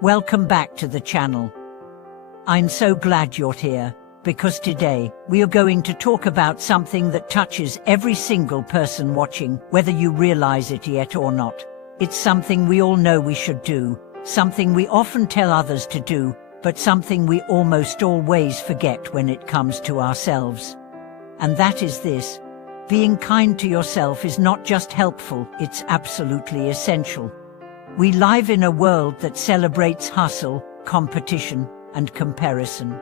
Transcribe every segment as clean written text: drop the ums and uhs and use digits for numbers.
Welcome back to the channel. I'm so glad you're here, because today, we are going to talk about something that touches every single person watching, whether you realize it yet or not. It's something we all know we should do, something we often tell others to do, but something we almost always forget when it comes to ourselves. And that is this: being kind to yourself is not just helpful, it's absolutely essential. We live in a world that celebrates hustle, competition, and comparison.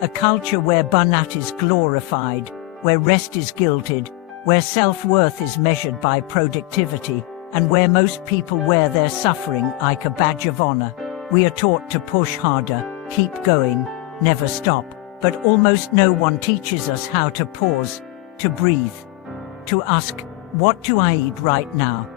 A culture where burnout is glorified, where rest is guilted, where self-worth is measured by productivity, and where most people wear their suffering like a badge of honor. We are taught to push harder, keep going, never stop, but almost no one teaches us how to pause, to breathe, to ask, what do I eat right now?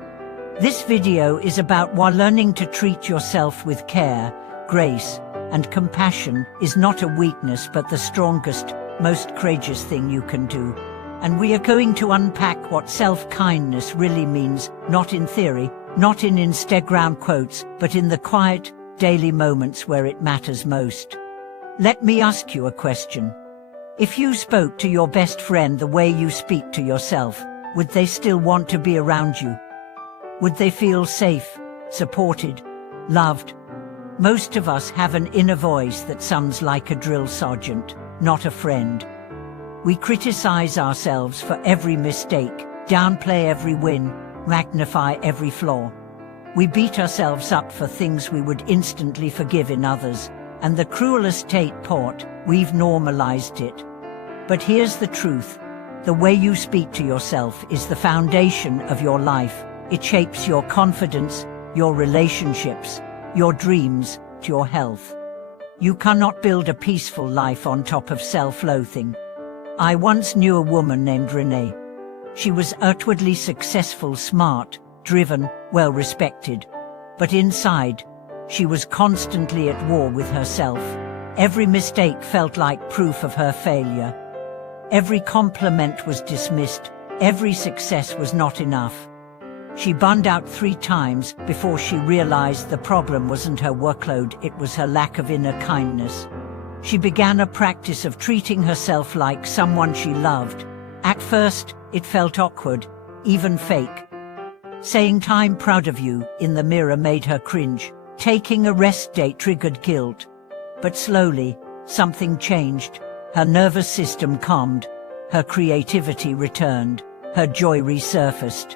This video is about why learning to treat yourself with care, grace, and compassion is not a weakness but the strongest, most courageous thing you can do. And we are going to unpack what self-kindness really means, not in theory, not in Instagram quotes, but in the quiet, daily moments where it matters most. Let me ask you a question. If you spoke to your best friend the way you speak to yourself, would they still want to be around you? Would they feel safe, supported, loved? Most of us have an inner voice that sounds like a drill sergeant, not a friend. We criticize ourselves for every mistake, downplay every win, magnify every flaw. We beat ourselves up for things we would instantly forgive in others, and the cruelest part, we've normalized it. But here's the truth: the way you speak to yourself is the foundation of your life. It shapes your confidence, your relationships, your dreams, your health. You cannot build a peaceful life on top of self-loathing. I once knew a woman named Renee. She was outwardly successful, smart, driven, well-respected. But inside, she was constantly at war with herself. Every mistake felt like proof of her failure. Every compliment was dismissed. Every success was not enough. She burned out 3 times before she realized the problem wasn't her workload, it was her lack of inner kindness. She began a practice of treating herself like someone she loved. At first, it felt awkward, even fake. Saying "I'm proud of you" in the mirror made her cringe. Taking a rest day triggered guilt. But slowly, something changed. Her nervous system calmed. Her creativity returned. Her joy resurfaced.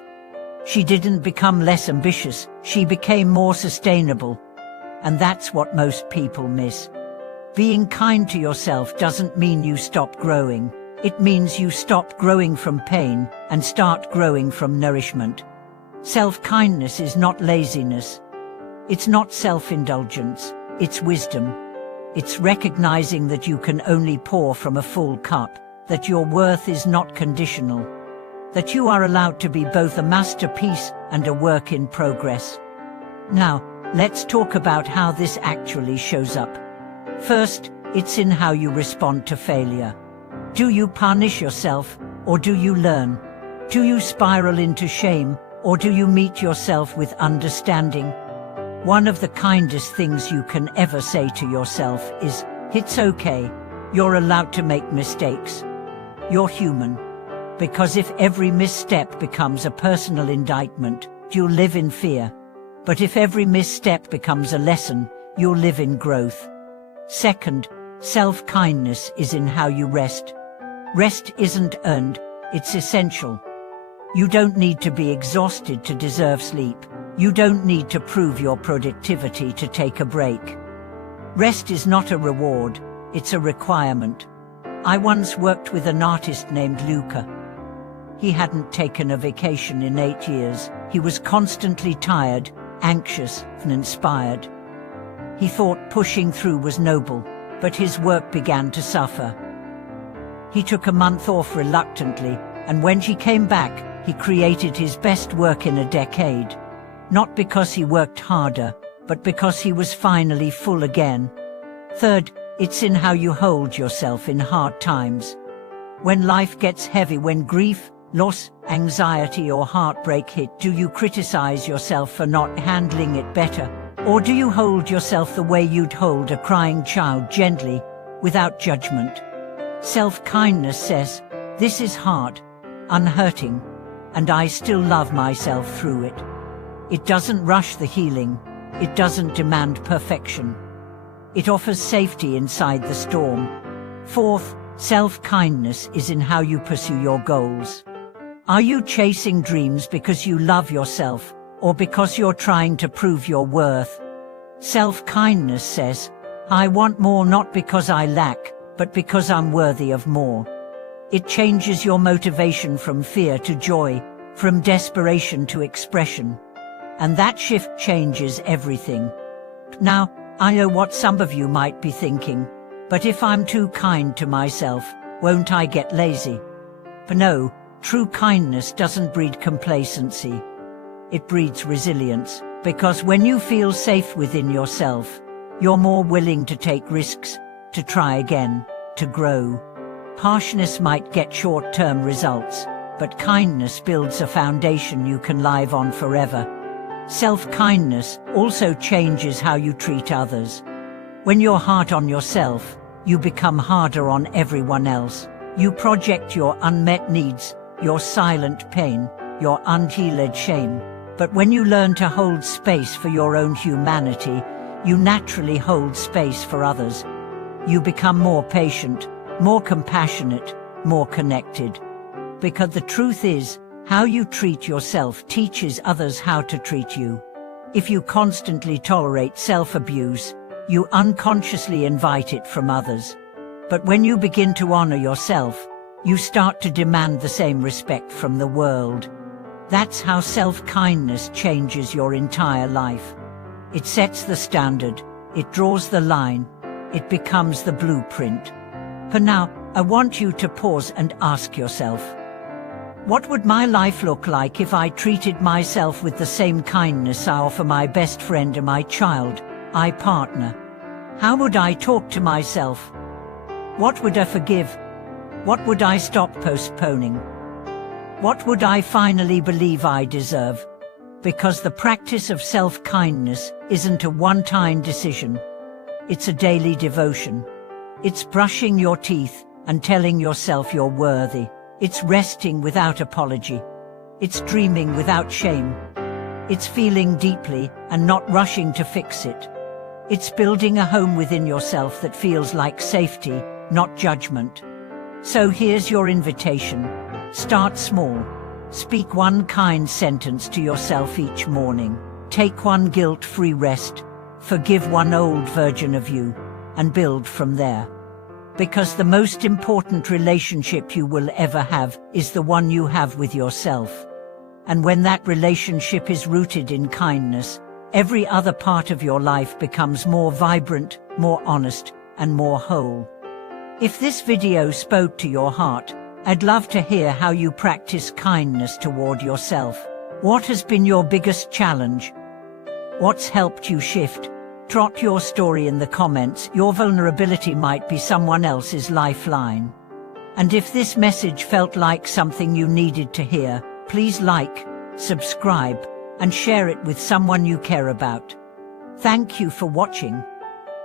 She didn't become less ambitious, she became more sustainable. And that's what most people miss. Being kind to yourself doesn't mean you stop growing. It means you stop growing from pain and start growing from nourishment. Self-kindness is not laziness. It's not self-indulgence. It's wisdom. It's recognizing that you can only pour from a full cup, that your worth is not conditional, that you are allowed to be both a masterpiece and a work in progress. Now, let's talk about how this actually shows up. First, it's in how you respond to failure. Do you punish yourself, or do you learn? Do you spiral into shame, or do you meet yourself with understanding? One of the kindest things you can ever say to yourself is, "It's okay. You're allowed to make mistakes. You're human." Because if every misstep becomes a personal indictment, you'll live in fear. But if every misstep becomes a lesson, you'll live in growth. Second, self-kindness is in how you rest. Rest isn't earned, it's essential. You don't need to be exhausted to deserve sleep. You don't need to prove your productivity to take a break. Rest is not a reward, it's a requirement. I once worked with an artist named Luca. He hadn't taken a vacation in 8 years. He was constantly tired, anxious, and inspired. He thought pushing through was noble, but his work began to suffer. He took a month off reluctantly, and when he came back, he created his best work in a decade. Not because he worked harder, but because he was finally full again. Third, it's in how you hold yourself in hard times. When life gets heavy, when grief, loss, anxiety or heartbreak hit, do you criticize yourself for not handling it better? Or do you hold yourself the way you'd hold a crying child, gently, without judgment? Self-kindness says, this is hard, unhurting, and I still love myself through it. It doesn't rush the healing. It doesn't demand perfection. It offers safety inside the storm. Fourth, self-kindness is in how you pursue your goals. Are you chasing dreams because you love yourself, or because you're trying to prove your worth? Self-kindness says, I want more not because I lack, but because I'm worthy of more. It changes your motivation from fear to joy, from desperation to expression. And that shift changes everything. Now, I know what some of you might be thinking, but if I'm too kind to myself, won't I get lazy? But no, true kindness doesn't breed complacency. It breeds resilience, because when you feel safe within yourself, you're more willing to take risks, to try again, to grow. Harshness might get short-term results, but kindness builds a foundation you can live on forever. Self-kindness also changes how you treat others. When you're hard on yourself, you become harder on everyone else. You project your unmet needs, your silent pain, your unhealed shame. But when you learn to hold space for your own humanity, you naturally hold space for others. You become more patient, more compassionate, more connected. Because the truth is, how you treat yourself teaches others how to treat you. If you constantly tolerate self-abuse, you unconsciously invite it from others. But when you begin to honor yourself, you start to demand the same respect from the world. That's how self-kindness changes your entire life. It sets the standard, it draws the line, it becomes the blueprint. For now, I want you to pause and ask yourself, what would my life look like if I treated myself with the same kindness I offer my best friend or my child, my partner? How would I talk to myself? What would I forgive? What would I stop postponing? What would I finally believe I deserve? Because the practice of self-kindness isn't a one-time decision. It's a daily devotion. It's brushing your teeth and telling yourself you're worthy. It's resting without apology. It's dreaming without shame. It's feeling deeply and not rushing to fix it. It's building a home within yourself that feels like safety, not judgment. So here's your invitation. Start small. Speak one kind sentence to yourself each morning. Take one guilt-free rest. Forgive one old version of you, and build from there. Because the most important relationship you will ever have is the one you have with yourself. And when that relationship is rooted in kindness, every other part of your life becomes more vibrant, more honest, and more whole. If this video spoke to your heart, I'd love to hear how you practice kindness toward yourself. What has been your biggest challenge? What's helped you shift? Trot your story in the comments. Your vulnerability might be someone else's lifeline. And if this message felt like something you needed to hear, please like, subscribe, and share it with someone you care about. Thank you for watching.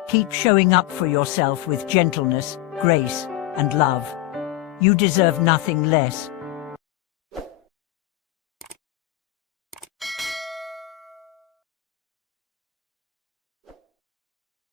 Keep showing up for yourself with gentleness, grace, and love. You deserve nothing less.